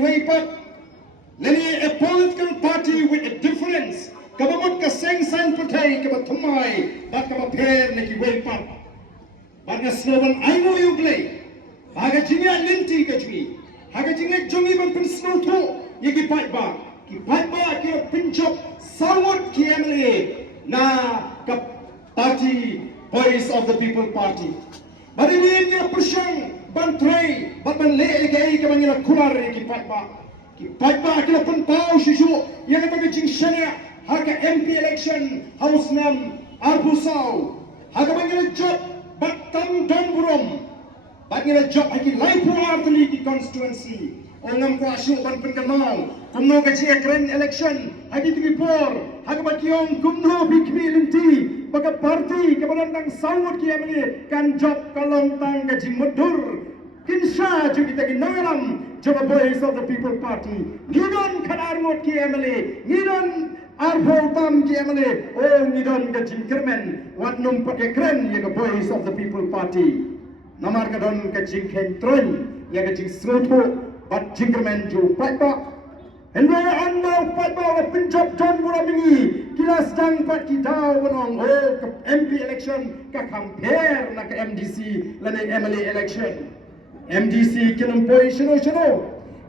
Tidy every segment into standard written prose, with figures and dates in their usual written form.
way up. Leni a political party with a difference. Kabamut ka seng san patay kabatumay bat kabaper neki way up. Bat na slogan I know you play. Haga jinga linti ka jungi. Haga jinga jungi ban pin snow to. Yeki pat ba. Ki pat ba ki pinchop sawot ki MLA na ka party Voice of the People Party. But in the end, Pyrshah, Bantray, but when lay again, come in a cooler, ki Pipa, ki pun pau shishu, Yakaka Jinshania, Haka MP election, House Nam, Arbusau, Hakamanga job, but Tam Tamburum, but in a job, Haki Laipu Arthaliki constituency, Ongam Kwashu, Bankanau, Kumno Gachi Grand election, Haki Tipor, Hakabakion, Kumno, Bikmilinti. Baka parti kebalandang sawut ki MLA kan job kalong tang gaji mudur kinsha ju kita ginangaram job Voice of the People Party ngidon kadarmot ki MLA ngidon arvotam ki MLA oh ngidon gaji kermen watnum pakekren ya Voice of the People Party namar kadon gaji kentron ya gaji sroto bat jinkermen ju paipa and where on now fight ball of pinchop John Muramingi kila sedang pat kita menong oh MP election ka compare na ka MDC lana MLA election MDC kinempoi shino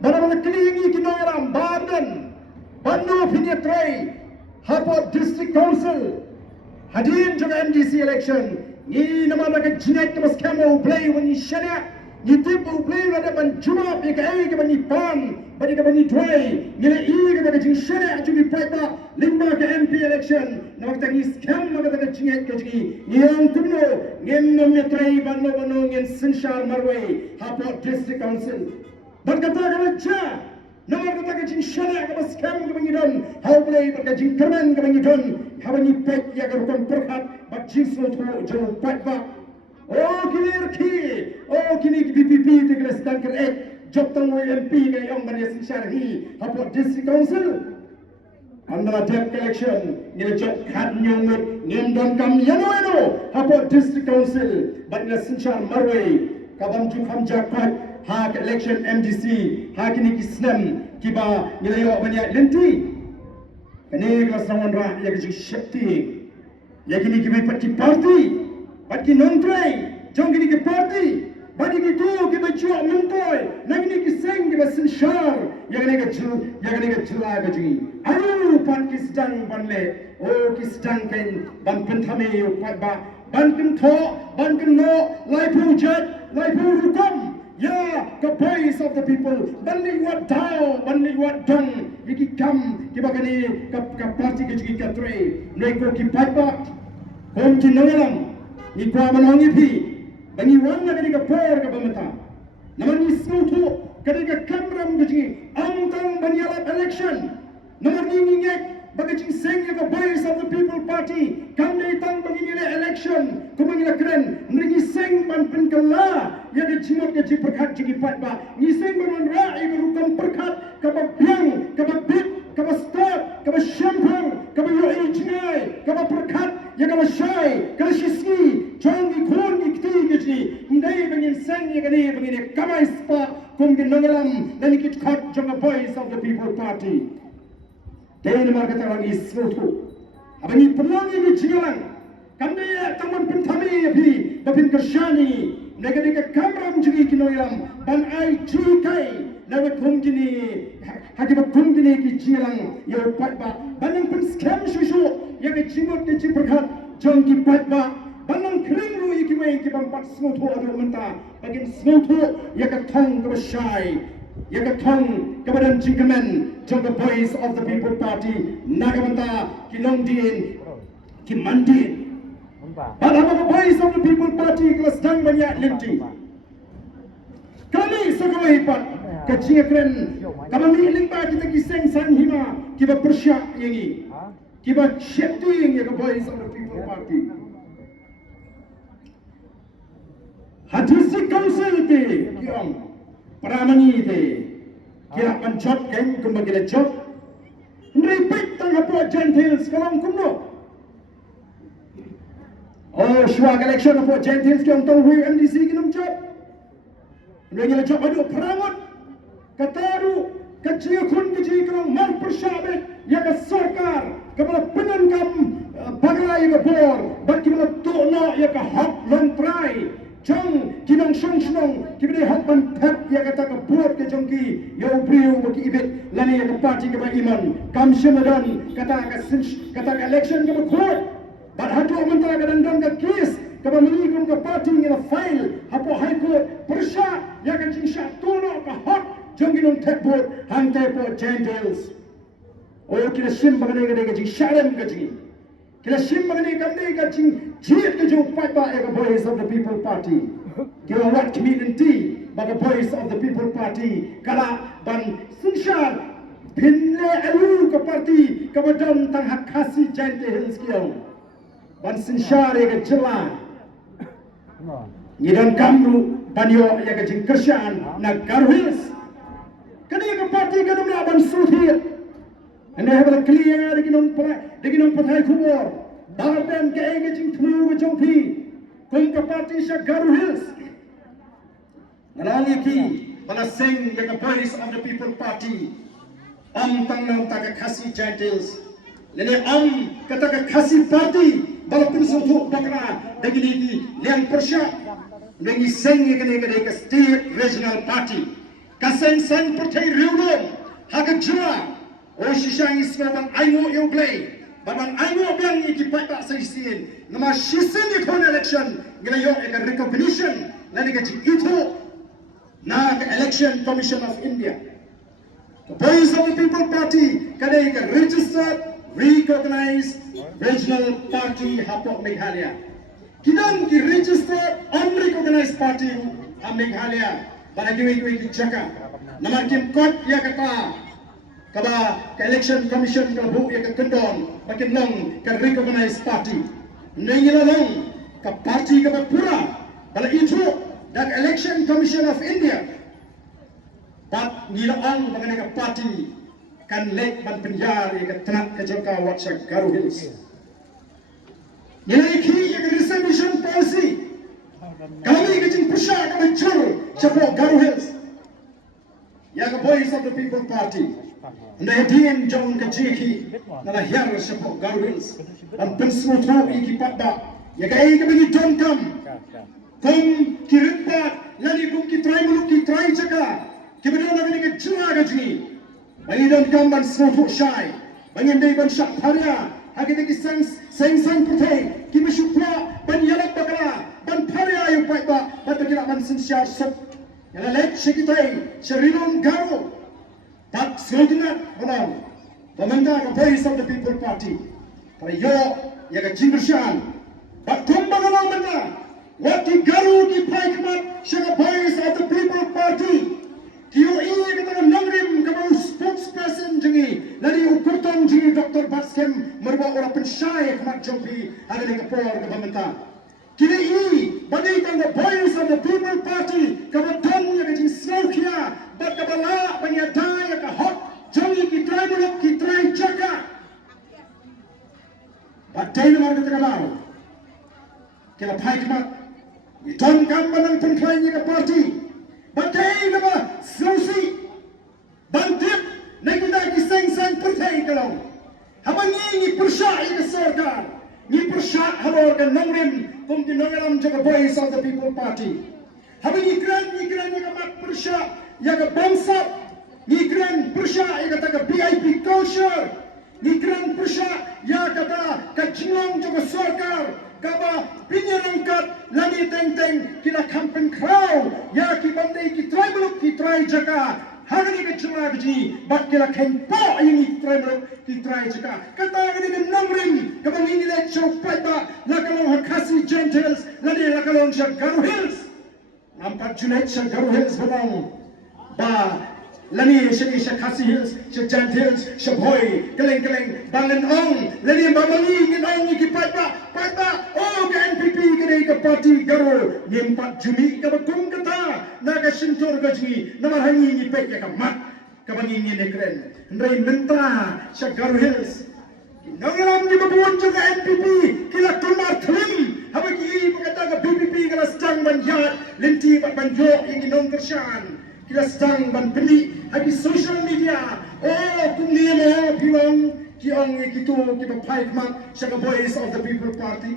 mana kelingi kinoram Baden Banu Pinetrai Hapo District Council hadin juga MDC election ni nama ka jinak ka skamo play when you shana ni tipu play ada ban juma be ka ai ka ban pan bagi ka bani dway nila i ka jing shara ju bi paita limba ka MP election na wakta ni scam na ka jing ka jing yang kumno ngem no metrai banno ngem sinshar marway hapo district council barkata ka cha namar ka jing shara ka scam ka bani don how play ka jing kerman ka bani don habani pek ya ka kon perkhat bat jing so to jo paita oh kini BPP te ka stanker ek job tang MP ke yang bani sinsyarhi hapo district council andra dep election ni job khat nyong ngem don kam yano hapo district council bani sinsyar marway kabam ju kham jakpat ha election MDC ha kini kisnem kiba ni yo bani lenti kani kelas rawan ra ya ji shakti ya kini kibi pati party pati non-tray jong kini ke party bagi gitu kita jual mentoy, nangini kiseng kita sinshar, yang ni cila gaji. Ayu pan kisdang banle, oh kisdang kain ban pentame upat ba, ban kento, ban keno, laipu jat, laipu hukum. Ya, the Voice of the People. Bani wat dao, bani wat dong. Iki kam, kita kani kap parti gaji kita tray. Neko kipat ba, kom kinongalang, ni kwa manongi pi. Bani wanga kani ka por ka bamata namar ni smutu kani ka kamram gaji amtang bani election namar ni ngek bagaji seng ka Voice of the People Party kamne tang bani election kumang ila kren ngi seng ban pen kala ya de jimot gaji perkhat jigi pat ba ni seng ban ra i rukam perkhat ka ba biang ka ba bit ka ba stop ka ba shampoo ka ba yo ijnai ka ba perkhat ya ka ba shai ka shiski Jangi kon ikti gaji, ndai bangin sang ya gani bangin kamai spa kum ginangalam dan ikit khot jong Voice of the People Party. Dai namar kata orang ismutu. Abani perlangi ni jingalang. Kamne ya taman pentami ya pi bapin kershani. Nega kamram jigi kinoyam ban ai jikai nawe kum gini hakibat kum gini ki jingalang ya upat ba banang pen scam shushu ya ke jimot ke jiperkhat jong ki pat ba Banang kering ru iki mai ki bampat smutu adu menta bagin smutu ya ka thong ka shai ya ka thong ka badan jingkamen jong the Voice of the People Party nagamanta ki nongdin ki mandin badama the Voice of the People Party kelas dang banyak linti kami sakawai pat ka jingkren kami lingba kita ki seng san hima ki ba pyrshah yangi ki ba shifting ya ka Voice of the People Party Hadisi council te kiong pramani te kira pancot ken kumbagila job repeat tang hapo gentiles kalam kumno oh shwag election hapo gentiles kiong tong hui MDC kinum job ngila job adu pramot kataru kecil kun kecil kalau mar persyabat yang sorkar kepada penangkam bagai yang bor bagi mana tokno yang hot long try jong kinong song kibri hot ban tap yang kata ke buat ke jongki yo brio bagi ibet lani yang parti ke iman kamsemadan kata ke election ke court bad hatu mentara ke dandang ke kes ke menikum ke parti yang file hapo high court persya yang kan sing tono ke hot jongki nong tap buat hantai po gentiles oh kira sim bagane ke jing shalem ke jing kila simbagani kamne ka jing jiet ke jo pai ba ek voice of the people party kila wat community baga voice of the people party kala ban sinshar binne alu ka party ka badon tang hak khasi jante hills kiau ban sinshar ek jela ngidan kamru banyo ek jing kershan na garhils kani ka party ka dumla ban suthir and they have a clear diginon pathai khubor darben ke engaging thnu jongpi kung kapati sa Garu Hills nalangi ki bala sing the voice of the people party tangnam ta khasi gentiles lene kata ka khasi party bala pinso thu bakra dagini ki liang pyrshah ngi sing ke ka state regional party ka sing san pathai riulo hakajra o shishang isman aingo yo play baban aingo bang iki pata saisin nama shisin ikon election ngila yo ek recognition lani ka kito na ka election commission of India the voice of the people party kada ka registered recognized regional party hapo Meghalaya kidang ki registered unrecognized party ha Meghalaya bana ki chaka nama kim kot ya kata kaba ka election commission ka bu ya ka kendon makin long ka recognized party nengila long ka party ka pura bala itu that election commission of India but nila ang mengenai ka party kan lek ban penjar ya ka tenak ka joka watsa Garu Hills nila ki ya ka resolution policy kami ka jing pyrshah ka jur chapo Garu Hills ya ka voice of the people party Anda diam jong keciki, nala hiar sepok Garu Hills, dan pensutro iki patba, ya kai kami jongkam, kum kiritpat, lali kum kitrai muluk kitrai jaga, kemudian kami kecila gaji, bagi jongkam ban sutro shai, bagi ndai ban syak paria, hagi teki sang putih, kimi shukla ban yalak bakala, ban paria yang patba, batu kira ban sensiar sop, yang lek sekitai, serilong Garu. Tak seluruhnya orang pemenang the voice of the people party. Pada yo yang kejingkershan, batum bagaimana mana? Waktu Garu di Paikmat, siapa voice of the people party? Kio ini kita nangrim kamu spokesperson jengi, lari ukuran jengi Dr. Baskem merubah orang pensyai kemat jompi ada di kapor Governmental. Kini ini bagaikan the voice of the people party kamu yang kejing Slovakia. Bat kabala penyadaya ka hot jangi kitrai muluk kitrai jaga batai nama kita kabau kila paikmat iton kam manang penklainya ka party batai nama Sulawesi bantip nakita kiseng-seng pertai kalau habangi ni pyrshah ika sorkar ni pyrshah habor ka nangrim kung tinangaram jaga voice of the people party habangi kran ka mat pyrshah yang bangsa migran pyrshah yang kata VIP culture migran pyrshah yang kata kajingang juga sorkar kaba pinyarangkat lagi teng-teng kila kampen kraw ya ki bandai ki try muluk ki try jaka hari ke cuma biji bat kila kempo ini try muluk ki try jaka kata ini ke namrim kaba ini le chopai ba lakalong hakasi gentiles lagi lakalong sa Garu Hills nampak Junaid sa Garu Hills banang ba lani sa khasi hills sa giant hills sa boy keleng bangan ong lani bamangi ngin ong ikipat ba oh ka NPP kini ka party Garu nimpat jumi ka bagong kata naga sintor gaji namahangi ni pek ka mat ka bangi ni nekren ndray menta sa Garu Hills nangaram di babuan juga NPP kila tumar tlim habagi pagkata ka BPP kala stang banjat linti pat banjo ingin nong kersyan kita sedang ban beli di social media. Oh, kumni mo pilong kiong kito kita fight mat sa voice of the people party.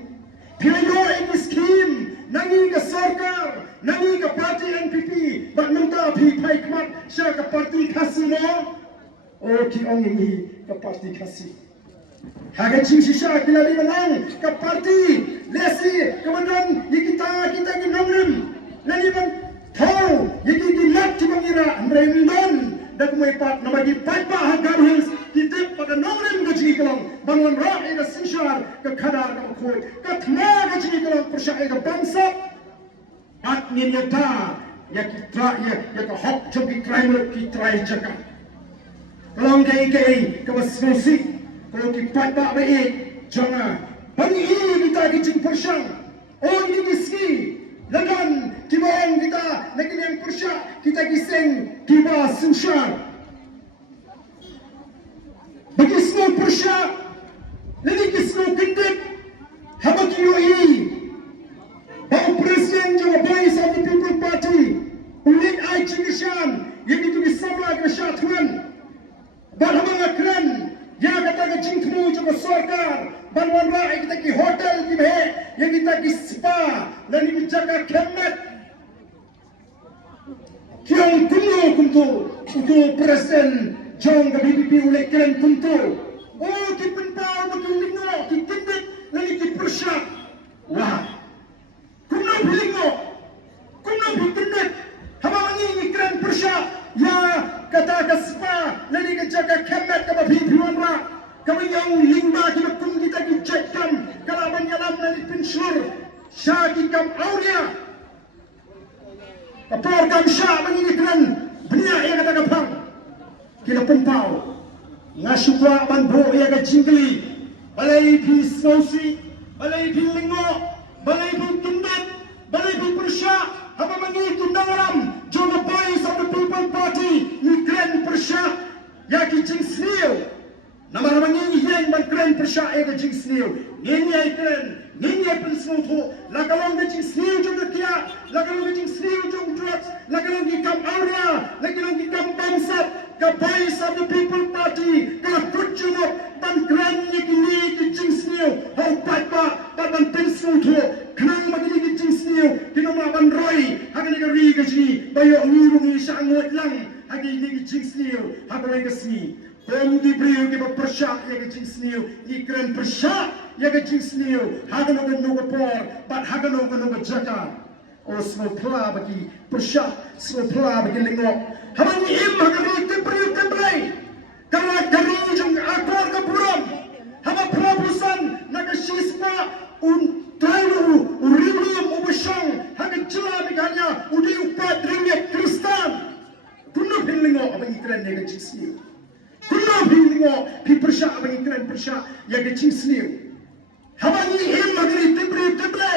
Pilayo ini scheme nangi ka sarkar, nangi ka party NPP, bat menta pi fight mat sa ka party kasih mo. Oh, kiong ini ka party kasih. Haga shisha kila di menang ka party lesi kemudian kita ginamrim nani ban thau yiki lat ki mangira amrendon dak mai pat na bagi paipa hagar hills kita pada nomrim gajni kalong banwan ra ida sinshar ka khada ka khoi ka thma gajni kalong pyrshah ida bangsa at ninyata ya ka hok choki trimer ki trai chaka kalong kai ka basmosi. Kalau kita tak baik, jangan. Bagi ini kita kicing pyrshah. Oh ini miski. Lagan kiba kita, lagan yang pyrshah kita kiseng kiba sinshar. Bagi semua pyrshah, lagi kisno kendip. Habak ini. Bahawa Presiden Jawa Voice of the People Party, ulit ay chingishan, yang itu disamla ke syatuan. Bahawa ngakran. Ya kata ke cingkmu juga sarkar banwan rai kita ki hotel ki bhe ya kita ki spa dan ini jaga kemet kiong kumno untuk presiden jong ke BPP oleh keren kuntu oh ki pentau betul lingo ki kindit lagi ki pyrshah wah kumno kindit haba mangi ni keren pyrshah ya kata ke spa lagi ke jaga kemet ke BPP wanra kami yang lingba kita kum kita dicekkan kalau menyalam dari pensyur syaki kam aulia kapor kam syah mengingatkan benia yang kata kapang kita pentau ngasukwa banbro yang ke jingkeli balai pi sosi balai pi lingo balai pi kindat balai pi pyrshah apa mengingatkan dalam Jono Voice of the People Party ni keren pyrshah yaki jing sniew nama ini yang keren pyrshah ega jing sniew ini ay keren ini ay pensmuto lakalong ke jing sniew juga kia lakalong ke jing sniew juga drugs lakalong ke kam auria lakalong ke kam bangsat ke Voice of the People Party ke kutjunok ban keren ni kini ke jing sniew hau paipa ban pensmuto kenang magini ke jing sniew kinoma ban roi hagani ke ri ke jini bayo ngurungi sangot lang hagini ke jing sniew hagani ke sni Om di beriu ke pyrshah ya ke jing sniew ni keren pyrshah ya ke jing sniew hagano ke no por bat hagano ke no jaka o smo pla bagi pyrshah smo pla bagi lingo hamani im hagani ke beriu ke blai kala dari jung akor ke buram hama prabusan na ke shispa un trailu urium ubashang hagan jela biganya udi upat ringgit kristan kuno lingo abang keren ya ke jing sniew kuno bingo pi pyrshah bagi keren pyrshah ya ke jing sniew haba ni him magri tibre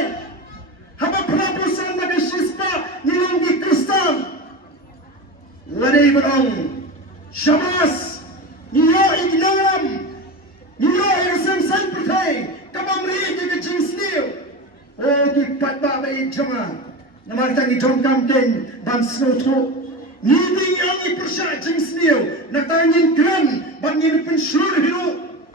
haba prabusan bagi shispa nilong di kristan wadai barong shamas niyo ignaram niyo irasem san pertai kabam ri ke jing sniew oh di patba bai jama namar tangi jom kamken ban snow Niding yang pyrshah jing sniew natangin keren ban ni pensyur hiru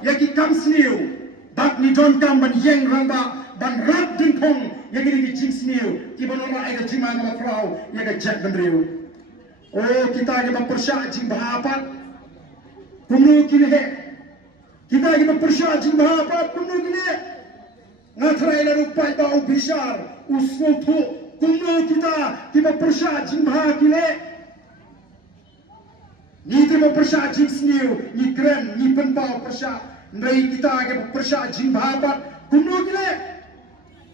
yaki kam sniew bak ni don kam ban yeng ramba ban rat dingkong yaki ni jing sniew ki banora ai ga jima ma frau ya ga jack ban riu oh kita ga pyrshah jing bahapat kumno kini he kita ga pyrshah jing bahapat kumno kini ngatrai la rupai ba ubishar usno thu kumno kita pyrshah jing bahakile ni terima pyrshah jing sniew ni keren ni pentau pyrshah nai kita ke pyrshah jing bahapat kumno kile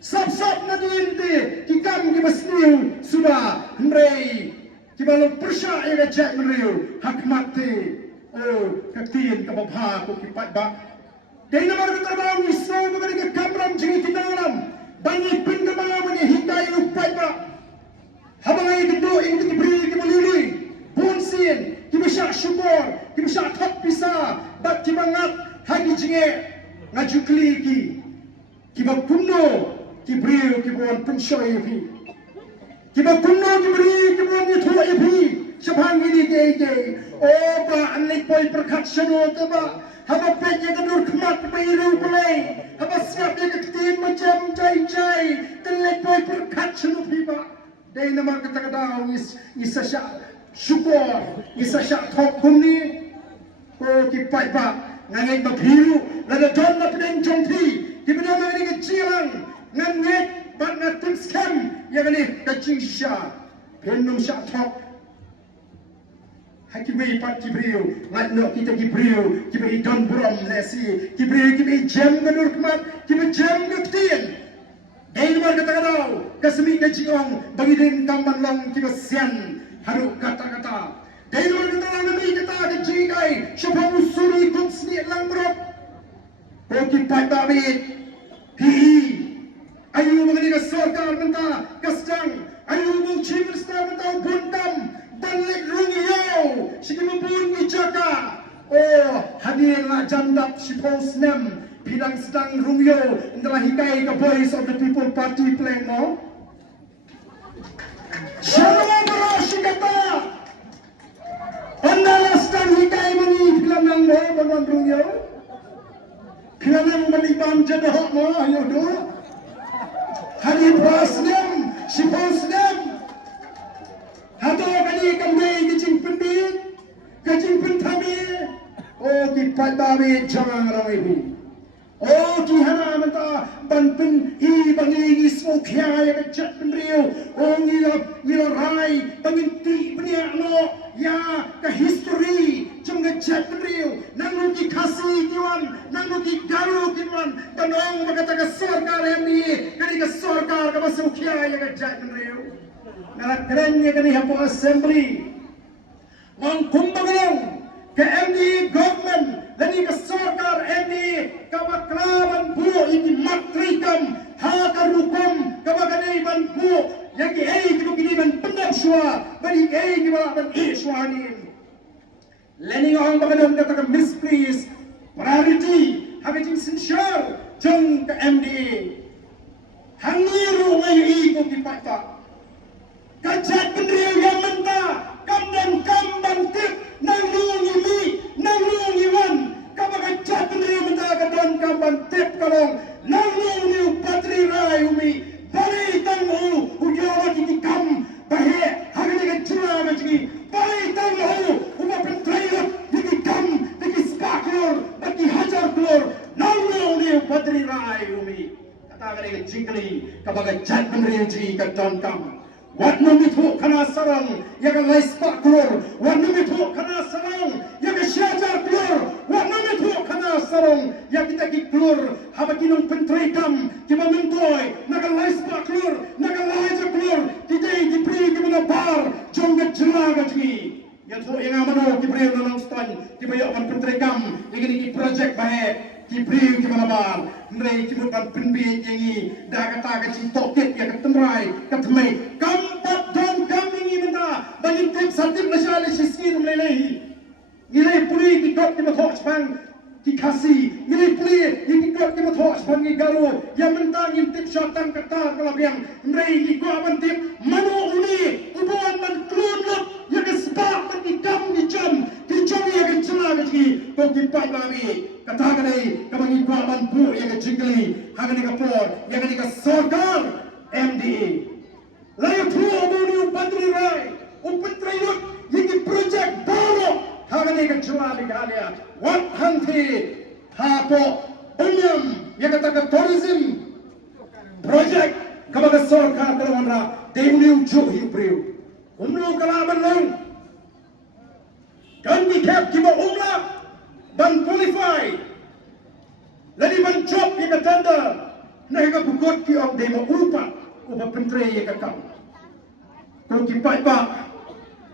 sab na dinte kikam ke sniew sudah nai kibalong pyrshah ega jack meriu hakmate oh katin ke babha ko kipat ba dai namar terbang ni so ko ke kamram jing kinalam bangi pindama mani hindai upai ba habangai gendo ing diberi ke melului bonsin kibisha syukur kibisha thap pisa bat kibangat hagi jinge ngaju kliki kiba kumno kibriu kibon pensoi fi kiba kumno kibri kibon ni tho ipi Siapang ini ke. Oh ba anlik boy perkatsano ba. Haba penya kanur kemat pairu pelai. Haba siap dia ketin macam cai. Anlik boy perkatsano piba. Dai nama kata-kata isa syak syukur, isa syak thok kumni. Ko kipai ba ngangai ba biru lada don na pedeng jongti. Di benda ini kecilan ngangai ba ngatim scam yang ini kacing syak. Penum syak thok. Hakimai pat kibriu, ngat no kita kibriu, kita idon brom lesi, kibriu kita jam kanur kemat, kita jam ketin. Dai nomor kata-kata, kasmi kajiong bagi din kamban long kita sian haru kata-kata. Dai nomor kata nami kata kajikai, siapa usuri kut sniew lang brom. Koki pat babit, ayu mengenai kesorkan mentah, kasjang, ayu mungkin berstaw mentah buntam. Balik rungyo, si kemupun ijaka. Oh, hadirlah jandap si posnem, bidang sedang rungyo, adalah hikai ke Voice of the People Party Pleno. Shalom si kata. Adalah sedang hikai mengi film yang mo, bagan rungyo. Film yang melibam jadahok mo, ayo do. Hadir posnem, si posnem. Hato kali kami kecing pendit, kecing pentami. Oh kipat bawi jangan orang ibu. Oh kihana menta banpen bangi ismokya ya kecet pendriu. Oh ngila rai banginti peniakno ya ke history cung kecet pendriu. Nang ki kasih kiwan, nang ki garu kiwan. Tanong berkata ke sorkar ini, kali ke sorkar ke masukya ya kecet pendriu. Nalar kerennya kini hapo assembly wang kumbagalong ke MD government lani ke sarkar MD kabaklaban buo ini matrikam hakarukum kabaganay ban buo yaki kino kiniban pendapswa bani kibala ban iswanin lani ang bagalong kata ke misplace priority hagajing sincere jeng ke MD hangiru ngayon ko kipata kajat pendiriu yang mentah, kam dan kam bangkit, nang lungi wan, kam kajat pendiriu mentah kadan kam bangkit kalong, nang lungi patri rai umi, bali tang ujawa kiki kam, bahe hagani kecila kecili, bali tang uma pentrailat kiki kam, kiki spaklor, kiki hajar klor, nang lungi patri rai umi, kata kali kecili, kam kajat pendiriu ji kadan kam. Wat namitu kana sarang yaga laispa klor, wat namitu kana sarang yaga syajar klor, wat namitu kana sarang yaga kita ki klor haba kinong pentrekam kiba mentoy naga laispa klor naga laisa klor kita di pri kiba bar jongga jelaga ji ya tho yang amano ki pri nanang stan kiba yo kan pentrekam yang ki project bae Kibriu kemana bar, mereka kibukan penbit yang dah kata kecil tokit ya ketemrai, ketemai, kampat dan kami minta bagi tim santim nasional siskin meleleh, nilai puli kikot kita thok sepang dikasih, nilai puli kikot kita thok sepang garu, yang mentang tim syaitan kata kalau yang mereka kikot tim manu uni, ubuan man klunut, yang kespak mendikam dijam yang kecela kecil, kau kipat kami. Katakan ini, kami kuaman bu yang kecili, hagani kapor, yang kini kesorkar MDA. Layu tua buni upatri rai, upatri lut, yang projek baru, hagani kecela bigania. Wat hanti, hapo, unyam, yang katakan tourism, projek, kami kesorkar kalawandra, deuni ujuk hibriu. Kumno kalaban long, ganti kep kiba umla. Ban qualify, lagi ban job yang ketanda, nak yang bukot ki orang demo upa pentre yang kakam. Kau kipai pak,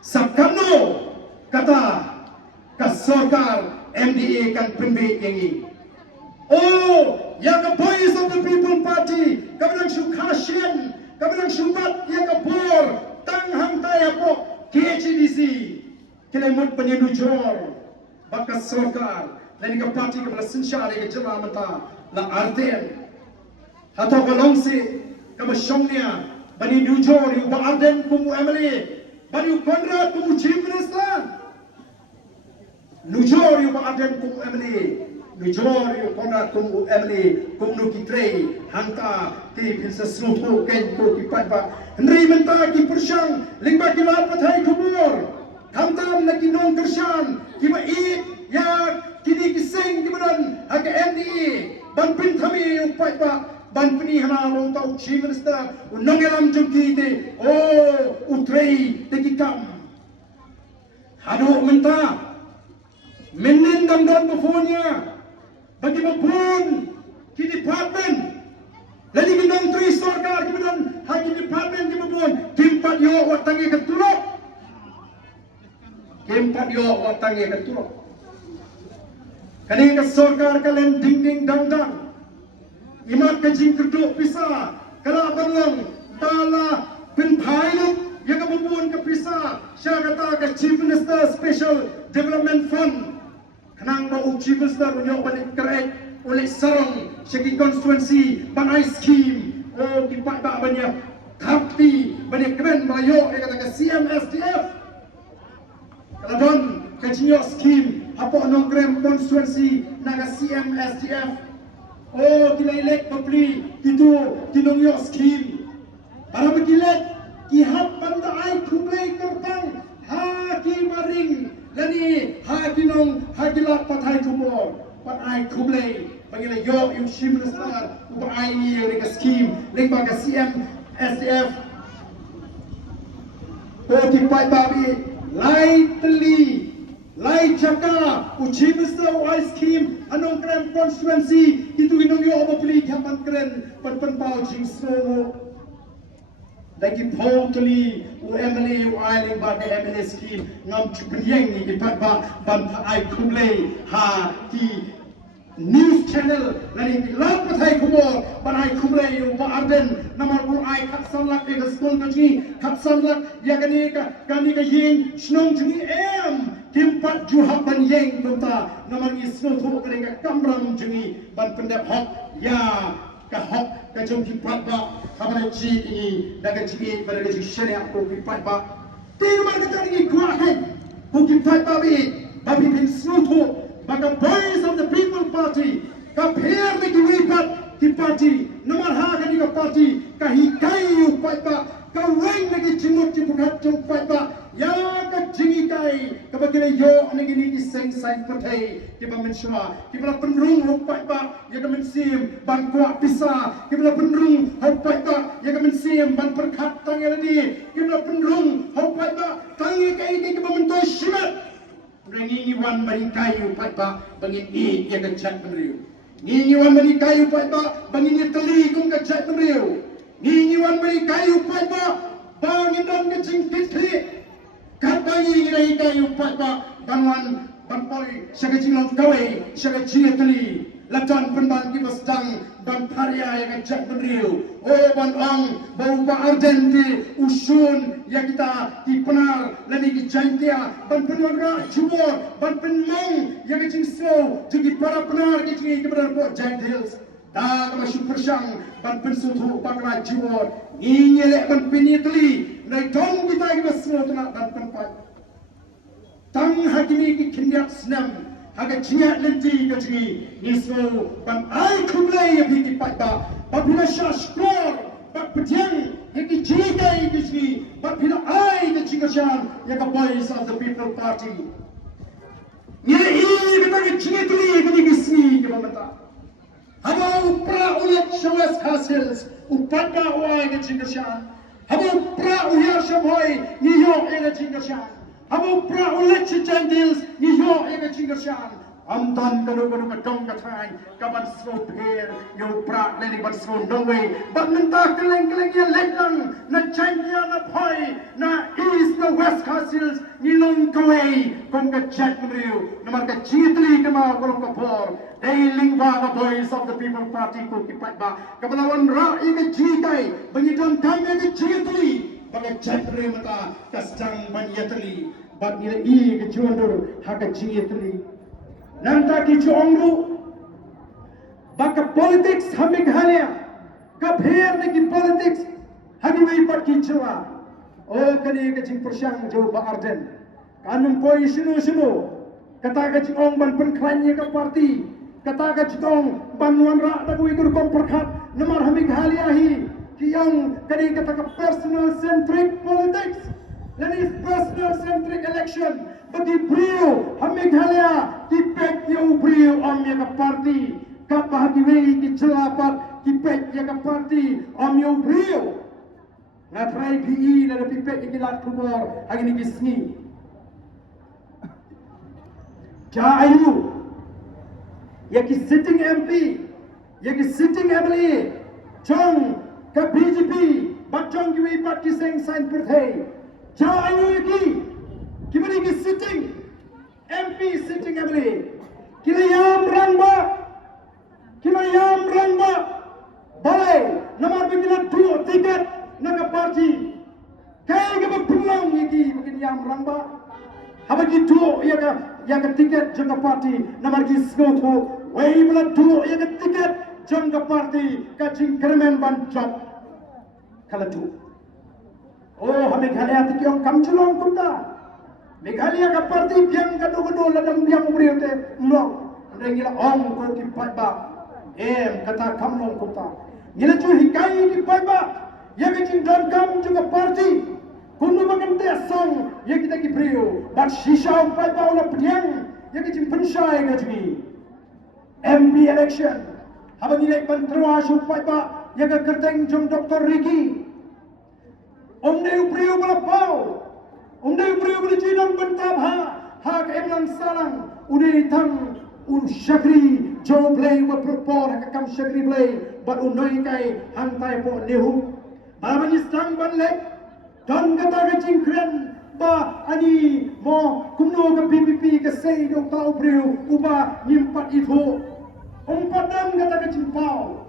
sabkamno kata kasorkar MDA kan pembek yang ini. Oh, yang ke Voice of the People Party, kabilang syukasien, kabilang syubat yang ke bor, tanghang tayapo, KHDC, kilemut penyedujor. Bakas sorkar, lain ke parti ke bersensyar ke jemaah mata, la arten, atau ke longsi, ke bersyongnya, bani dujor, yang berarden kumu emeli, Bani Konrad kumu Chief Minister. Nujor yu Aden kumu Emily. Nujor yu Konrad kumu Emily. Kumno kitrei. Hanta ti pinsa slutu ken ko ki paipa. Henry menta ki pyrshah. Lingba ki lat pathai kubur. Hamtam na ki nongpyrshah. Kiba i ya kini ki sing ki badan. Haka MDE. Ban pin thami yu paipa. Ban pini hana long tau Chief Minister. Unangelam jungki te. Oh utrei te ki kam. Hadu menta. Menin damdan pufunya. Bagi mapun ki department. Lagi ginong 3 sarkar ki badan. Hagi department ki mapun. Kimpat yo watangi ketulok. Kimpat yo watangi ketulok. Kani ka sarkar kalen ding ding dang dang. Imat kajing keduk pisah. Kala banlang bala penpayut yang kebubuhan ke pisah. Saya kata ke Chief Minister Special Development Fund. Kenang bau Chief Minister unyok balik kerek oleh sarang segi konstituensi bangai skim. Oh kipak tak banyak kapti banyak keren malayok dia kata ke CMSDF. Kalau don kajinyok skim apa nongkrem konstituensi naga CMSDF. Oh, kita elek membeli itu kinong yok skim. Para berkilat, kihap pandai kublai kertang, haki maring, lani hakinong hakilat patai kumor, patai kublai. Panggil yok yung Chief Minister, upai ni yung skim, lingba ke CM SDF. Oh, tipai babi, lai teli. Lai jaka Chief Minister uai skim anong keren konstituensi itu inong yo apa beli jaman keren penpau jing snow lagi totally MLA uai ling ba ke MLA skim ngam chupenyeng ni dipat ba ban ai kumlei ha ki news channel lani di lat pathai kumor ban ai kumlei yu ba arden namar ur ai khat sanlak e skol kaji khat sanlak ya kani ka ying snong juni Timpat juhab ban yeng benta namang isno thu kerega kamram jengi ban pendap hok ya ka hok ka jom timpat ba kabare ji ini daga ji pada ji syariah ko timpat ba timar ka tani kuah hai ko timpat ba bi babi bin sno thu baka voice of the people party ka pher ni kiwipat ki party namar ha ka ni ka party ka hikai upai ba ka weng lagi jimut jibukat jumpai ba ya ka jingi kai ka bagile yo anegi ni seng sai pathai ki ba menshwa ki bala penrung hopai ba ya ka mensim ban kwa pisa ki bala penrung hopai ba ya ka mensim ban perkhat tangi ladi ki bala penrung hopai ba tangi kai ki ba mentoi shimat rangi ni wan bari kai hopai ba bangin ni ya ka chat penriu ni wan bari kai hopai ba bangin ni teli kum ka chat penriu ni wan bari kai hopai ba bangin dan ka jing titli Katai ngai kayu papa banwan banpoi sagajilong kawai sagajinetli latan penban kibas dang ban parya yang ajak beriu oh ban ong bau ba ardenti usun ya kita di penar lani ki jantia ban penwara jubor ban penmong yang jing slow jadi para penar ki jing kebenar po giant hills da ka pyrshah ban pensutu bakra jubor nginyelek ban penitli Nai tong kita kita semua tu nak dan tempat. Tang hakini ki kinyak senam, haga jingat lenti ke jingi. Ni semua ban ai kumlai yang hiki patba. Babila syashkor, bab petiang yang ki jigai ke jingi. Babila ai ke jingashan yang ke voice of the people party. Ni kita ke jingi tuli ke jingi sini ke bamata. Haga upra ulat syawas hasil, upada uai ke jingashan. Habu pra uyar shamhoi ni yo ega jingashan. Habu pra ulet changdils ni yo ega jingashan. Amdan kanu ka dong ka thai ka ban slow pair yo pra leni ban slow no way but menta keleng ya letlang na changia na phoi na east na west castles ni long kawai kong ka chat mriu namar ka chitli ka ma kolong ka por dailing ba the voice of the people party ko kipat ba kabalawan ra ega jitai bangidon time ega chitli baga chat mriu mata kastang ban yatli but ni e ke jondur haka chitli Nanta ki chongru baka politics hamig halya ka pher ne ki politics hagi wei par ki chwa Oh kani kajing persyang jo ba arden. Kanum koi sino kata kajing ong ban penklanya ke parti. Kata kajing ong ban nuan ra da kui kur kom perkhat namar hamig haliahi. Kiyang kani kata ke personal centric politics. Then is personal centric election. Bagi brio hamig halia ki pek yo brio om ya ke parti. Kap bahagi wei ki celapat ki pek ya ke parti om yo brio. Na try PE na pipek ikilat kubor hari ni sniew. Jayu ya ki sitting MP ya ki sitting MLA chong ka BJP bat chong ki bat ki seng sign perthai. Jayu ya ki bani ki sitting MP sitting MLA kilayam rangba balai namar bikilat tu tiket naga parti kaya ke berpulang yaki begini yang ramba habagi tu ya ke tiket jangka parti namar ki snoto wei bela tu ya ke tiket jangka parti kacing kermen ban job kala tu oh hame khalia ti kyong kam chlong kumta meghalia ka parti biang kado ladam biang ubriote no rengila ong ko ki paiba kata kamlong kumta ngila chu hikai ki paiba ya kecing dalam juga parti, kumno makan song ya kita kibrio, but shisha umpai baula pediang ya kecing pyrshah ya kecing MP election, habang nilai panterwas umpai ba ya ke kerteng jom Dr. Ricky, omne uprio bala pau, omne uprio bala jinang bentab ha ke emlang salang, udah tang syakri jom play wa propor ha kam syakri play, but unoi kai hantai po nehu. Abang istang banlek, dan kata kecing keren ba ani mo kumno ke PPP ke sei dok tau brio uba nyimpat itu, dan kata kecing pau,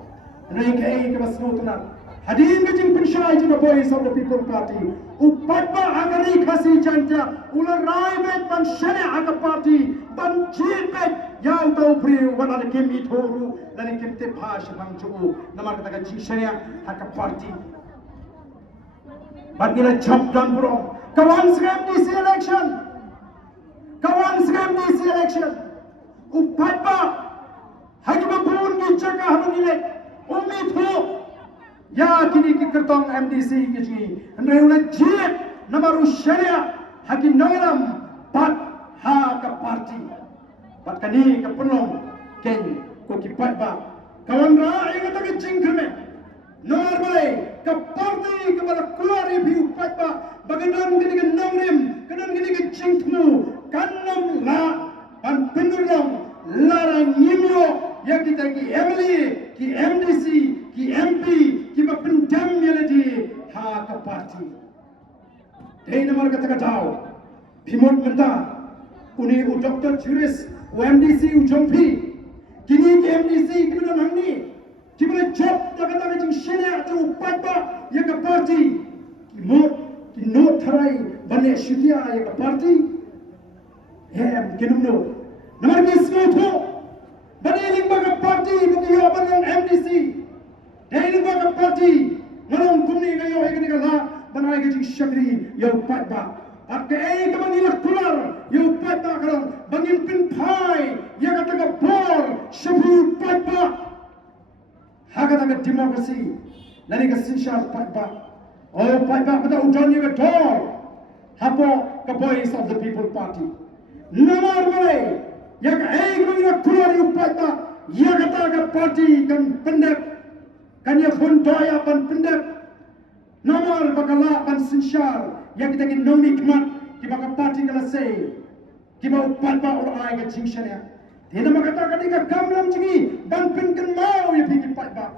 naik ke basno tenan. Hadir kecing pyrshah juga voice of the people party. Upat ba agari kasi janta, ular rai bet ban syana aga party, ban jit bet yang tau brio wana de kem itu dan kem te phas bang chu, namar kata kecing syana aga party. Bagila chop down bro. Kawan scam DC election. Upat ba hagi mapun ki jaga habang nilai umit ho ya kini ki kertong MDC ki andre ula jit namaru syariah hagi nangalam pat ha ka parti pat kani ka penong ken ko ki pat ba kawan ra ay kata ki jingkeme nomor boleh ke parti kepada keluar review patba bagaimana gini ke nomrim kadang gini ke cingkmu kanam la pan pendulong larang nyimyo yang kita ki MLA ki MDC ki MP ki bapendam melodi ha ke parti dei nomor kata jauh pimot menta uni u Dr. Juris u MDC u jompi kini ki MDC ki bedam hangni Kibla job kata kecing syariah tu patba ya ke parti ki not tharai bane syutia ya ke parti kinumno namar ki snoto bane lingba ke parti bagi yo banang MDC dai lingba ke parti ngalong kumni ngayo egni kala banai kecing syakri yo patba Ake ke bagi lah keluar yo patba kalong bangin pin pai ya kata ke bor syabu patba Haga tak demokrasi, nari ke sinsyar paiba, paiba kita ujian yang kedor, hapo ke voice of the people party. Namar boleh, yang mengira keluar yang paiba, yang kata ke parti kan pendek, kan yang fundaya pan pendek. Namar bakala pan sinsyar, yang kita kini nikmat, kita ke parti kala say, kita paiba orang ay ke jingsyanya. Tidak mengatakan ini kamram jengi ban pinkan mau ya pikir paiba.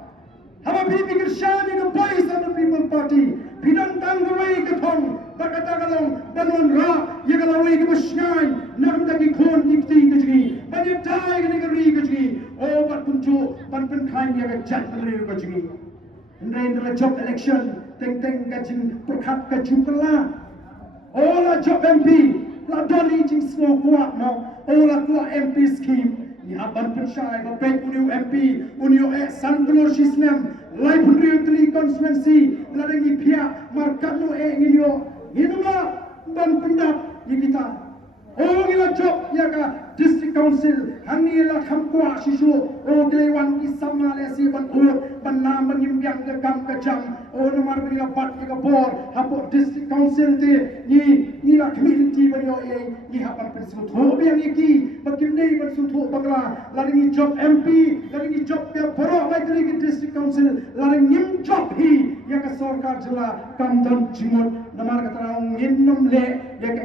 Haba pikir syani ke voice of the people party. Bidan tanggawai ke thong bakata kalong banun ra ya kalawai ke basyai nak dagi khon ikti ke jengi. Banyak dai ke negeri ke jengi. Oh bat puncu ban pin khain ya ke jat negeri ke jengi. Indra job election teng ka jing perkhat ka jumlah. Oh la job MP la doni jing semua kuat mau. Olah keluar MP scheme ni haban pyrshah ba pek uniu MP uniu san glor sisnem lai pundri utli constituency larengi pia markanu nginyo nginuma ban pendap kita ngila job yaga district council hangila khamkwa sisu glewan isama le si ban ban nam ban yimbyang ke kam ke jam nomar ngila bat ke bor hapo district council te ni la community ban yo ni hapan pensu tho biang iki bakim nei ban su tho bagla laringi job MP laringi job ya boro bai tri district council laring nim job hi yaga sarkar jila kam dan jimot nomar kata nginnum le yaga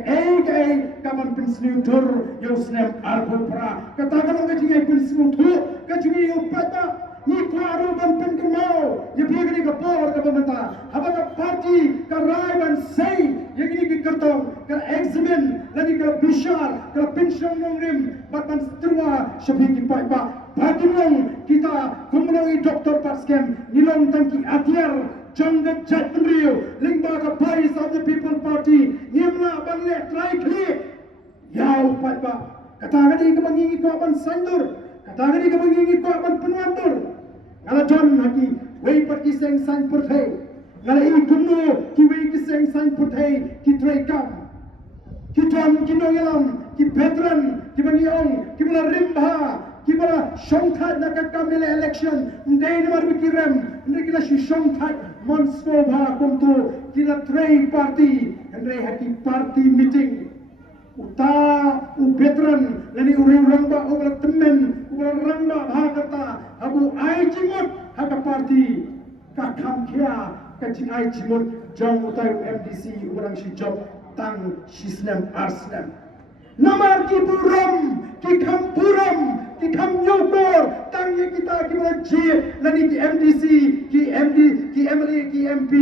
kaman pensnu tur yo snem arbo pra katakan ke jingai pensnu thu ke jingai upata ni klaro ban pen kemau ye biagni ka por ka bamata habaka party ka rai ban sei ye gini ki kartong ka examen lagi ka bishar ka pension nongrim bat ban setrua shabi ki pai ba bagimong kita kumno i doktor paskem nilong tangki atiar janggat jatnriu lingba ka pais of the people party nimla ban le try clear yau pai ba katagani ka bangi ko ban sandur katagani ka bangi ko ban penwatur ngala jon haki wei pergi seng sang purthai ngala i kumno ki wei ki seng sang purthai ki trei kam ki jon ki nongelam ki veteran ki bangi ong ki bala rimba ki bala shongthat na ka kamile election ndei namar bi kirem ndei kila shi shongthat monspo bha kumtu kila trei party ndei haki party meeting uta u veteran lani urang ramba ubala temen ubala ramba bhagata abu ai jimut haka party ka kham khia ka jing ai jimut jong utai MDC urang shi job tang shisnem arsnem namar ki buram ki kham puram ki kham yokor tang ye kita ki bala ji lani ki MDC ki MD ki MLA ki MP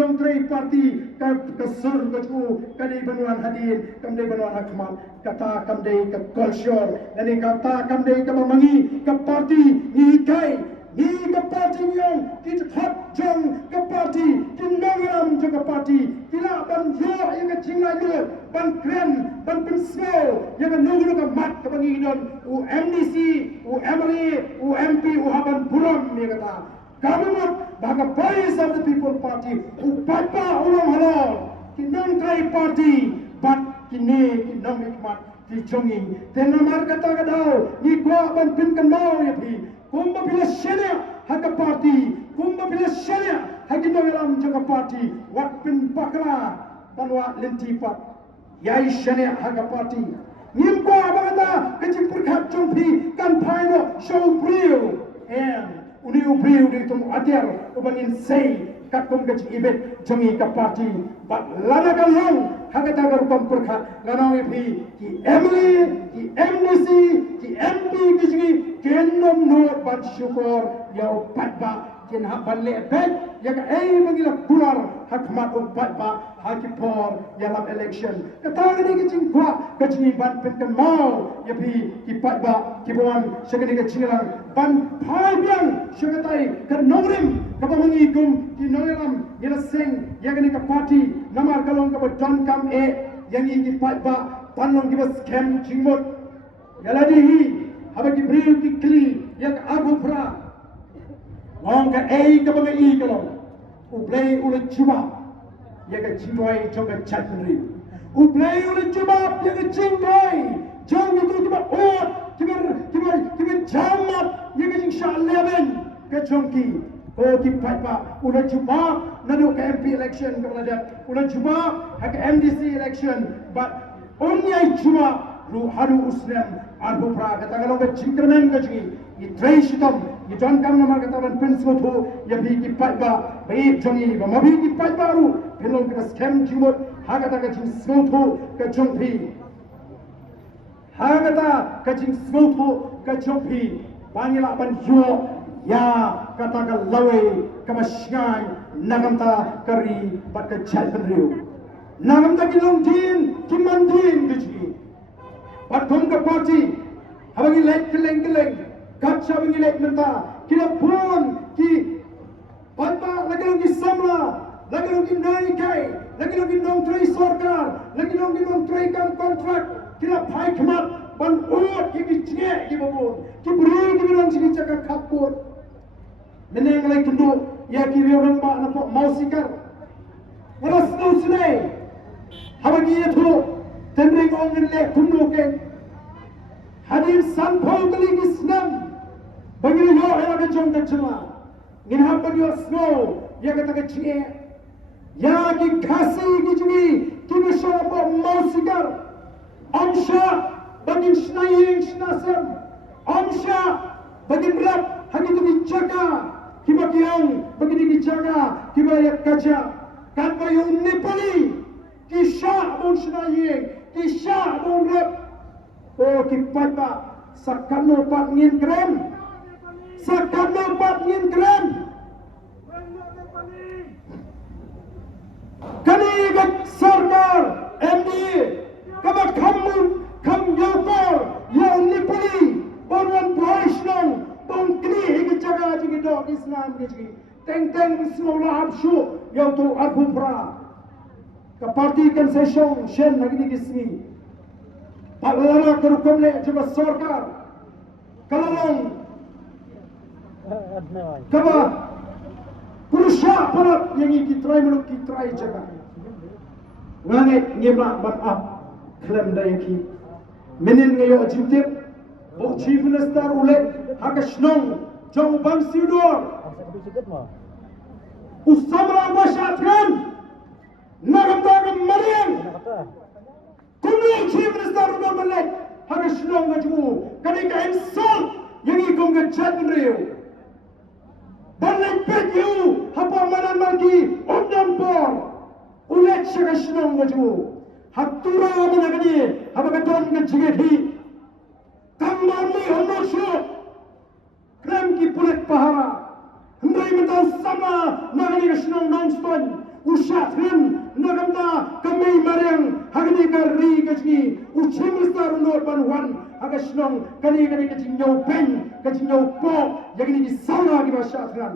nong trei party ka sur ka chu ka dei banwan hadin kam dei banwan hakmat kata kam dei ka culture lani kata kam dei ka mamangi ka party ni kai ni ka party yong ki thot jong ka party ki nongam jo ka party kila ban yo ye ka jinglai lu ban kren ban pensel ye ka nunglu ka mat ka bangi don u MDC u MLA u MP u haban buram ni kata government baga voice of the people party upapa ulong halal ki nong trai party but kini ki nong ikmat ki jongi tenamar kata kadau ni ko ban pin kan mau ya pi kumba pila shania haka party kumba pila shania haki nongelam jaga party wat pin pakra banwa lenti pat yai shania haka party nim ko abada kecim perkhat jongpi kan phaino show brio and uni ubriu di tum atir ubangin sei kakum gaji ibet jongi ka party bat lana kalong hagata gar kom perkha lanang ipi ki MLA ki MDC ki MP ki jingi kenom no bat syukur yau patba ken ha balle bet yaga mangila pular hakmat patba hakipor yalam election katagani ki jingkwa kajini ban pen mau yapi ki patba ki bon segani ka jingalang ban phai biang segatai ka nongrim ka pamangi gum ki nongelam yela sing yagani ka party namar kalong ka don kam yangi ki patba panlong ki bas scam jingmot yaladi hi habaki briu ki kli yak abu pra ngong ka ka bangai kalong ublay ulit chuba yaga chingoi choga chatri ublay ulit chuba yaga chingoi jong itu chuba kibar jamat yaga jing sha 11 ka chongki ki patpa ulit chuba nadu ka MP election ka baladat ulit chuba ka MDC election but onyai chuba ru haru usnem arbo pra kata kalau ka chingkermen ka jingi i trei shitam i don kam namar kata ban pensmo tho ya bhi ki patba bai jongi ba mabi ki patba ru pelong ka scam jimot hagata ka jing smotho ka jongphi hagata ka jing smotho ka jongphi bangila ban yo ya kata ka lawe ka masngai nagamta kari bat ka chalpandriu nagamta kilong din kimandin dichi bat kom ka party habagi lek keleng kacha bangi lek menta kila pun ki patba lagang ki samla lagi lagi naik kai, lagi nong tray sorkar, lagi nong tray kam kontrak, kira pai kemat, ban uat yang cie di bawah, kibri di dalam sini cakap kapur, meneng lagi kendo, ya kiri orang mak nampak mau sikar, waras tu senai, habagi itu, tendring orang le kumno ke, hadir sanpau kali kisnam, bagi yo era kejong kejela, ngin bagi yo snow, ya kata kecil. Ya ki khasi ki juni ki bisha po mausikar amsha bagin snaying snasam amsha bagin rap hagi tu ki jaga ki bagiang bagin ki jaga ki bayak kaja kan bayung nepali ki sha bon snaying ki sha bon rap o ki papa sakano pat ngin kren sakano pat ngin kren kanigat sarkar MD kaba kam yokor ya nipali bonwan boishnong bon kini higi jaga jigi dog Islam jigi teng bismillah abshu ya tu abupra ka party concession shen nagini gismi palala karukum le jaba sarkar kalalong kaba pyrshah parat yang iki try meluk ki try jaga nganget nyebak bat up klaim da yaki menin ngayo jintip bo chief minister ule hagashnong jong bang sidor usamra bashatran nagam mariam kumno chief minister ule malek hagashnong ngajmu kanika insult yang ikong gachat nriyo Balai petiu hapa mana lagi ondam por ulet shagashnong ngajmu hatura mana gani hapa katon ngajigeti kamami homosho krem ki pulet pahara hendai mentau sama nagani gashnong nongstone ushatrin nagamda kamei mareng hagani garri gajni uchimstar nor banwan hagashnong kani kajingau pen kajingau po yagni di sauna gi bashatran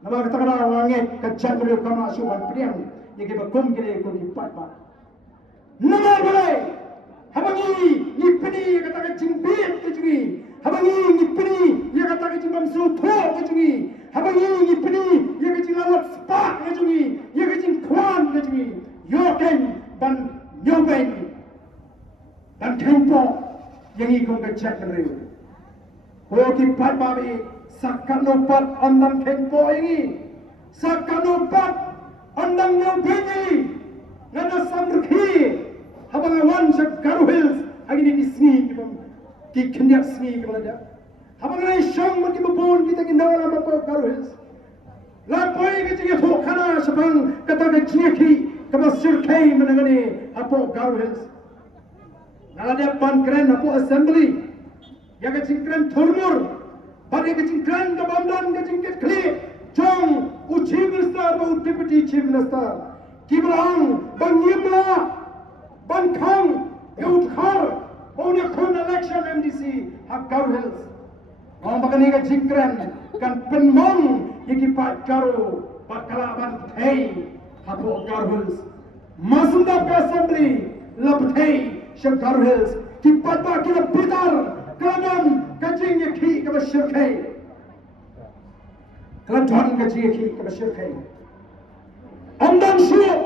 nama kata wanget kacat beliau kama asuhan priang yagi bakum gile ko ki patba nama balai habangi ni pini kata kajimbit kajui habangi ni pini ya kata kajimbam sutho kajui habangi ni pini ya kajingalot spark kajui ya kajing kwan kajui yoken ban nyoben dan tempo yang ikut kecak beliau Hoki pat babi sakanopat andang kengpo ini sakanopat andang nyobeni ngada samrki habang awan sak garuhil agini kisni ki kenyak sni kepada habang ai shong mati babon kita ginawala mapa garuhil lapoi ke jinge ho khana sabang kata ke jinge kama sirkai menangani apo garuhil ngada pan kren apo assembly yang kecingkran turmur, pada kecingkran kebamdan kecingkat klik, jong chief minister atau deputy chief minister, kibrang banyimla, bankang, yautkar, punya kon election MDC hak Garhils, orang bagani kecingkran kan penmong yang pat garu, pat kalaban thei hapo Garhils, masundap assembly lapthei shak Garhils, kipat ba kira pitar. Kanan kacing yaki ke masyarakat, kanan kacing yaki ke masyarakat. Amdan syuk,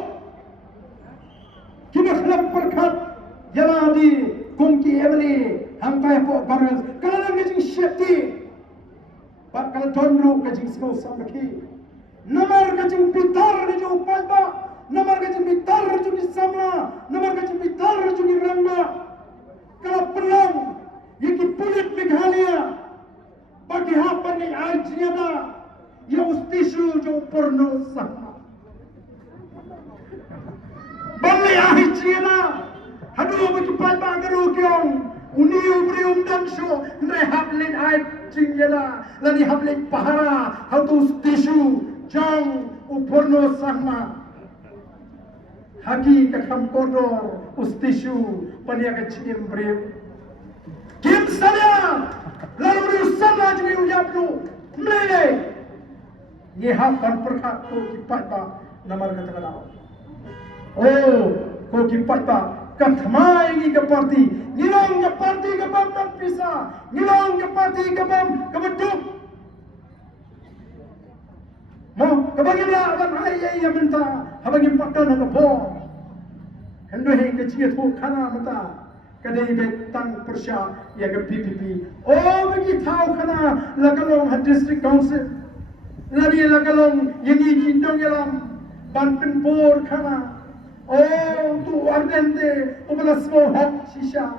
kita kelab perkat jalan di kongki emily hampai pok barang. Kanan kacing syakti, pak kanan donru kacing semua samaki. Nomor kacing pitar di jauh palba, nomor kacing pitar di samla, nomor kacing pitar di ramba. Kalau perang Yaki pulit Meghalaya bagi hapa ni ajiana ya ustisu jo porno sama bali ajiana hadu bagi palba garu kyong uni ubri umdan sho ndre hablin ajiana lani hablin pahara hadu ustisu jong uporno sama haki kakam kodor ustisu paniaga chim brev Kim saya lalu berusaha lagi menjawab tu, mele. Ye hafan perkat tu kipat ba namar kata kata. Oh, ko kipat pa katmai ni ke parti, nilong ke parti ke bam dan pisah, nilong ke parti ke bam ke beduk. Mo kebagilah abang ayah yang mentah, abang yang patah nak bom. Hendak ke cia tu kana mentah. Kadai betang pyrshah ya ke PPP. Oh bagi tahu kana lakalong district council. Lari lakalong yang ikindong yalam banten por kana. Oh tu ardente ubelas mohok sisa.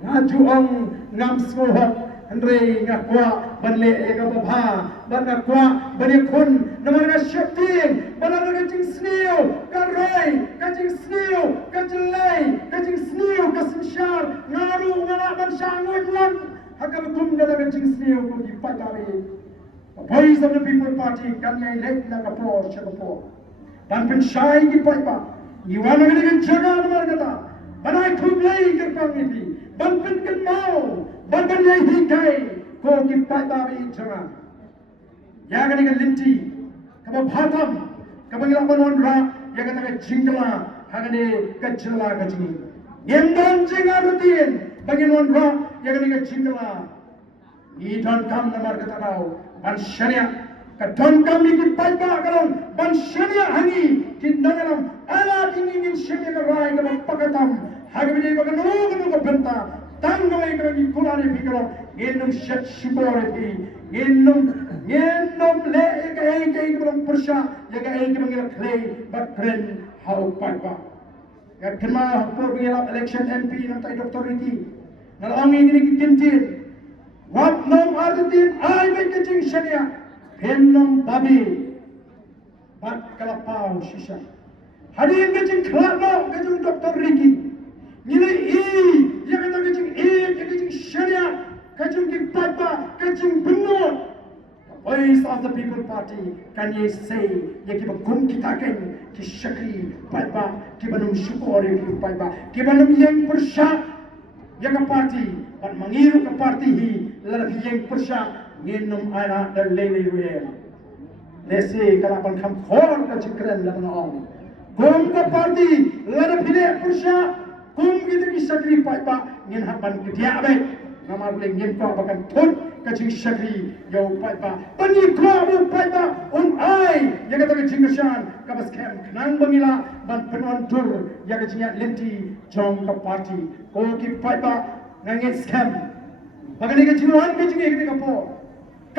Ngaju ong ngam smohok Andre ngakwa banle ega babha ban ngakwa bani kun namar ga shapting balan ga jing sniew karoi ka jing sniew ka jelai ka jing sniew ka simshar ngaru ngala ban shangut lan hakam tum ga jing sniew ko di patari voice of the people party kan yai lek na kapor chakapo dan pen shai ki paipa niwana ga jaga namar ga banai khumlai ke pangiti ban pen kan mau ban yai hikai ko ki paipa bi changa ya ga ni linti kaba bhatam kaba ngila monondra ya ga ta jingla hagane ka jingla ka jingi ngendon jinga rutin bagi monondra ya ga ni ka jingla ni don kam namar ka tarau ban sharia ka don kam ni ki paipa kalong ban sharia hangi ki nangalam ala tingin sharia ka rai ka pakatam hagane ba ka no benta tangawai ka ni kulane bikalo ngenum shat shibore thi ngenum le ka belum pyrshah ya ka belum clay but friend how paipa ya kema por ngela election MP nam tai Dr. Riki nalang ini ki tintin wat nom artin ai be ke jing sharia hennom babi bat kalapau shisha hari ke jing khlano ke jing Dr. Riki nilai ya kata ke jing sharia ke jing paipa ke jing benar voice of the people party kan ye say ye ki bagum kita kan ki shakri paipa ki banum syukur ki paipa ki banum yang pyrshah ya ka party pan mangiru ka party hi lalaki yang pyrshah ngenum ana dan lele ruel lese kala pan kham khor ka chikren la ong kum ka party lalaki le pyrshah kum kita ki shakri paipa ngen hapan ke dia baik nama boleh ngen ko bakan thon kacing shakri yo paipa pani klabu paipa ai ya kata ke jingashan ka bas kem nang bangila ban penon dur ya ke jinya lenti jong ka party ko ki paipa nang scam bagani ke jinuan ke jinge ke po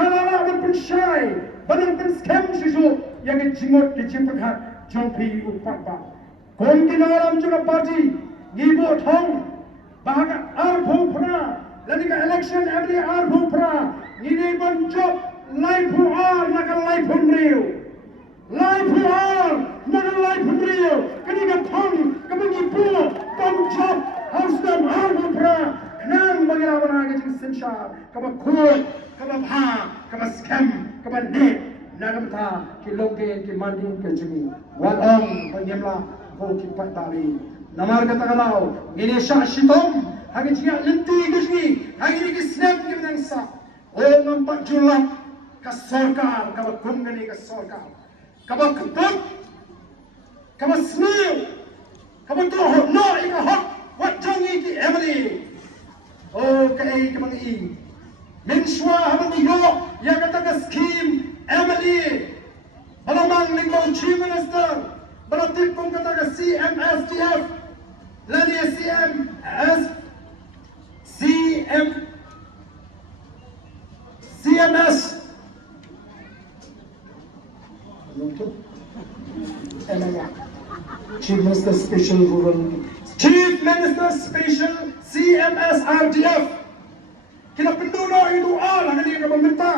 kalala ban pen shai ban pen scam shuju ya ke jingot ke chimpakhat jong pi u paipa kon ki naram juga party ngibo thong bahaga ar phupra lani ka election every hour phupra ini ban job life hu ar nakal life hunriu life hu ar nakal life hunriu kani ka thong ka bagi pu ban job house dam ar phupra nang bagira bana ka jing sinshar ka ba khut ka ba bha ka ba scam ka ba ne nagam tha ki loge ki manding ke jimi walong panyamla ko ki patali namar kata kalau ini syashitom hagi jia lenti kishmi hagi ni snap ke menangsa oh nampak julap ka sarkar ka kumngani ka sarkar ka kebut ka sniew ka to no ika hot wat jangi ki emily oh ka mang i minshwa habang yo ya kata ka scheme emily balamang ning chief minister balatik kung kata ka CMSDF lani CMS Chief Minister Special Rural Chief Minister Special CMS RDF kita penduno itu Allah kan yang pemerintah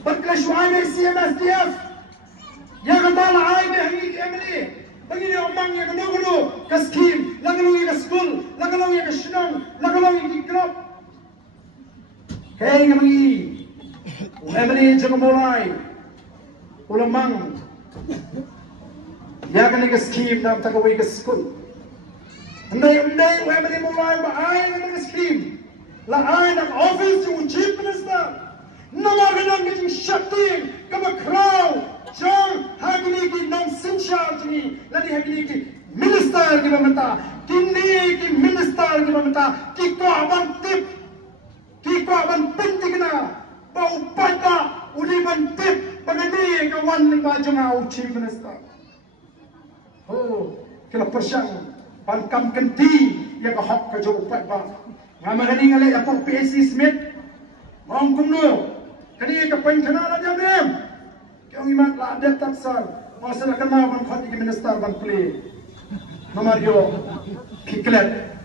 berkesuai CMSDF yang kata lah ai hangi emily begini omang yang kedua ke scheme lagalong ke school lagalong ke shinong lagalong ke club kaya ngamangi emily jangan mulai ulamang ya kan ke scheme dalam takawai ke school undai emily mulai ba ai ke scheme la ai nak office yung chief minister nama ganang ke shakti kama crowd Jong hagini ki nong sinshar jini lani hagini ki minister ki mamata kini ki minister ki mamata ki ko aban pentingna bau pada uliban tip bagani kawan lima jengau chief minister. Oh, kila persyang pankam kenti yang ke hak ke jauh pada ngamani ngalai apa PSC Smith Mong kumno kani ka penkhana la jam kau imat la ada taksar masa nak kenal ban khati minister ban play nomor yo kiklet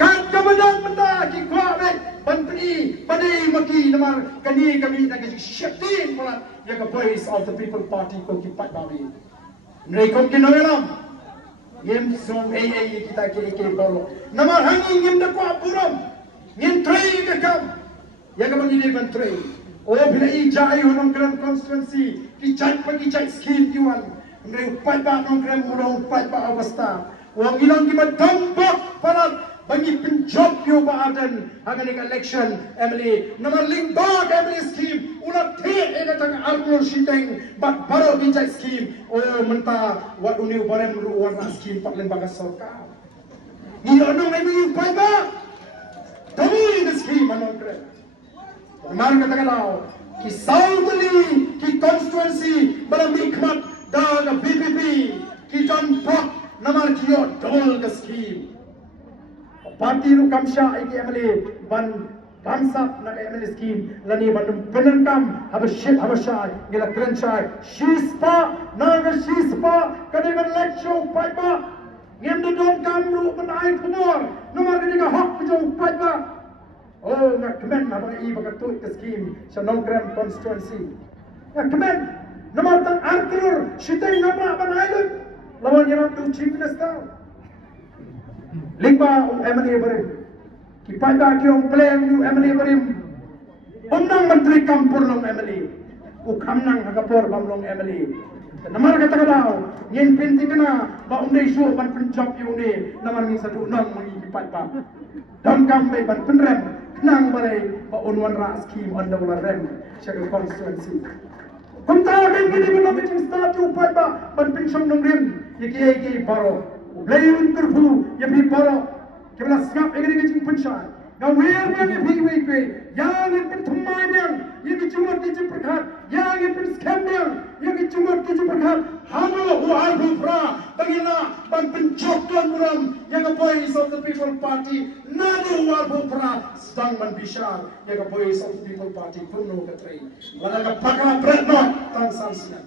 kan kemudian benda ki kwabe ban pri badai maki nomor kani kami nak shifting pula ya ka voice of the people party ko ki pat bawi mereka kinolam yem song AA kita ke bolo nomor hangi ngim da kwa buram ngin tray ke kam ya ka bani ban tray oh bila ijai honong grand constituency ki chat pagi chat skill kiwan ngai upai ba nong grand urang upai ba avasta wang ilang ki madamba para bagi penjob yo ba adan hagan election emily nomor link ba emily scheme ulat the ega tang armor shiteng but baro ki chat scheme oh menta wat uni barem ru warna scheme patlen bagas sarkar ni onong ai mi upai ba tawi the scheme anong grand Kemarin katakanlah, ki Southly, ki constituency, bala mikmat daga BPP, ki John Pok, namar kiyo double ke scheme. Parti ru kamsha iki emily ban kamsap na emily scheme lani ban penankam habasha gila krenchai shispa naga shispa kani ban lecture paiba ngem de don kamru ban ai kumor namar kani ka hak jo paiba. Oh, nak kemen apa ini bagatut ke scheme sa nonggram constituency. Nak kemen nomor tang arkur shiteng nama ban island lawan yang tu chief minister. Lingba Emily Barim. Kipada kiong plan you Emily Barim. Umnang menteri kampur long Emily. Ukamnang hagapor bamlong Emily. Namar kata kadau, yen pinti kena ba umdai show ban penjob you ni namar ni satu nang mengi kipada. Dan kami ban penrem nang balai ba unwan ra scheme on the rem check constituency kumta kan kini bina meeting start tu pai ba ban pincham nong rim yeki baro blayon kurfu yepi baro kebla snap egri ke pyrshah now where when yepi we yang in thumai yang yeki chumot ke prakhat yang in scam yang yeki chumot ke prakhat hano hu ai hu fra bagina ban pinchok kan muram yang voice of the people party nadu war hu fra stang ban bishar yang voice of the people party kumno ka trai wala ka pakra pretno tang sansina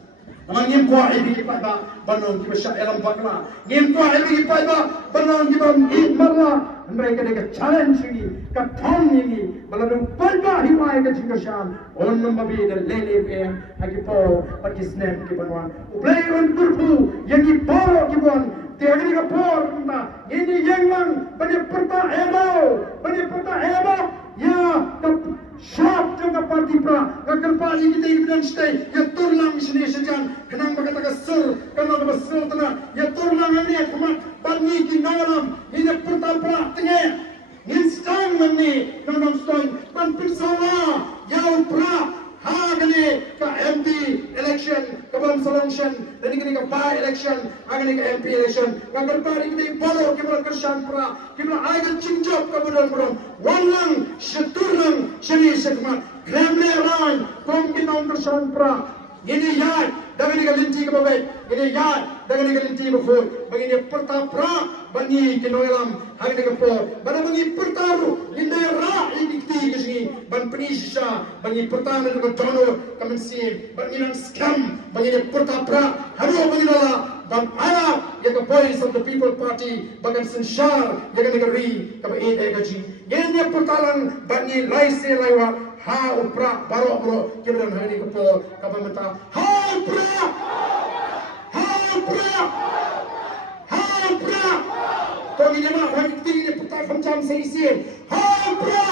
naman ngim ko ai bi pa ba banon ki sha elam bakla ngim ko ai bi pa ba banon ki bam id marla mereka dekat challenge ini ka thom ini baladung palba hiwai ka jingashan on number be the lele pm hagi po patis nem ki banwan ublay on kurpu yangi po ki bon te agni ka por na ini yanglang bani perta hebo ya shop juga parti pra akan parti kita evidence stay ya turlang sini sejan kenang bagata ka sur kanang ba sur tana ya turlang ani kumat bani ki nalam ini perta pra tenge instant mani kanang stone ban pirsala ya pra ha gani ka MP election ka ban selection dan gani ka by election agani ka MP election akan parti kita follow kibra kershan pra kibra aidan chingjop ka budon walang sheturlang shani sekmat kremle ran kom kinong kershan pra ini yai dagani ka linti ka babay ini yai dagani ka linti ba phone bagini perta pra bani kinolam hagani ka po bana bani pertaru inday ra ikti kasi ban pyrshah bani perta na ka dono kamensi bani nang scam bani perta pra haro bani la ban ala ya voice of the people party bagan sinshar ya ka ri ka ba gaji ngene pertalan bani laise laiwa ha upra baro kibran hani ko po ka ba mata ha upra to ni ma hani tini perta famcham sai si ha upra